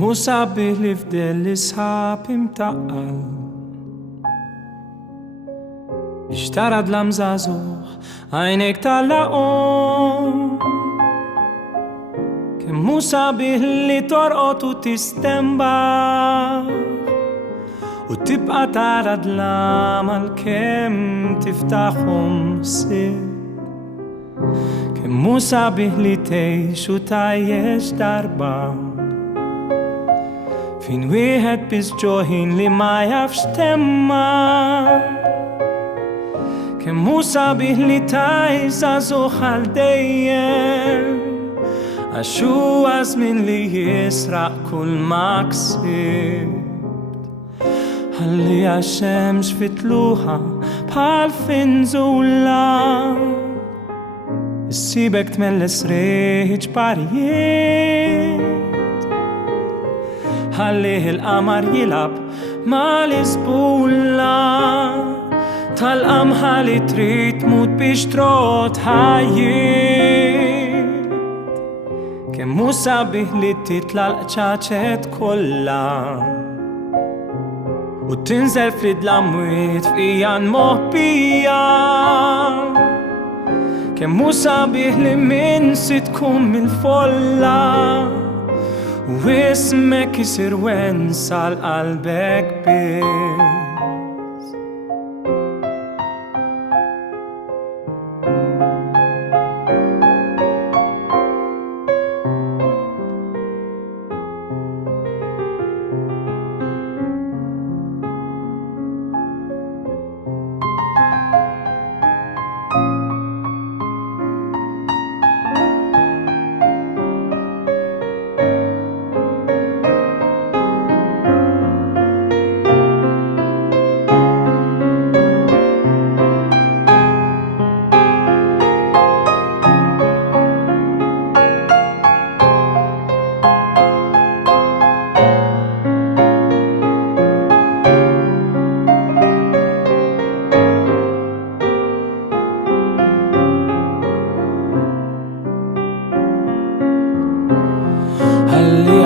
הוא סביך לבדל לסהפים תעל השתרד למזזוך עינק תלאום כמו סביך לתוראות ותסתמבך ותבעה תרד למלכם תפתחום סיר כמו סביך לתשותה יש דרבה Fin vi het bis johin li mai avstemma Ke musa bih li tais azo chaldeyem Ashu az min li yisra kul maksit Halli Hashem shvitluha pal fin zula Sibek tmelles rich bariyet عليه القمر يلعب مع الزبولة طالقمها اللي تريد تموت بشتروت حييت كم موسى اللي تطلع القشاشات كلها وتنزل في الأموات في إيان محبية كم موسى اللي من ستكون من الفلة واسمك يصير وانسى على قلبك بس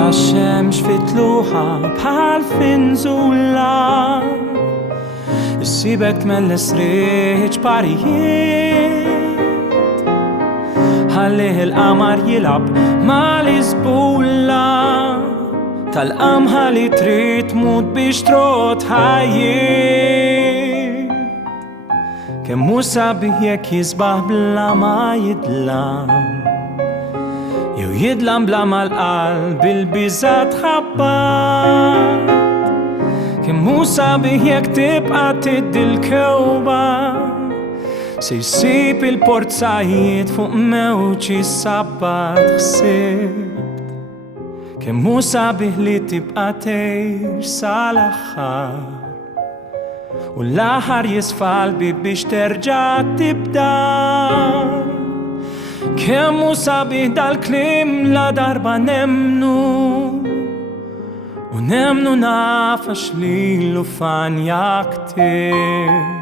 Hashem shvitluha bħal finżula Issibek tmelles riħ barijiet Ħallih il-qamar jilab mal-iżbulla Tal-qamħa li trid tmut biex trot ħajjiet Kemm hu sabiħ jekk jisbaħ bla ma jidlam Jew jidlam bla mal-qalb il-biża' tħabbat Kemm hu sabiħ jekk tibqa' tiddi l-kewba Se jsib il-porzajiet fuq mewġ sabbat ħsibt Kemm hu sabiħ li tibqa' tgħix sal-aħħar U l-aħħar jisfa' l-bib biex terġa' tibda Kemm hu sabiħ dal-kliem la darba nemnu U nemnu nafax lilu fan jaktir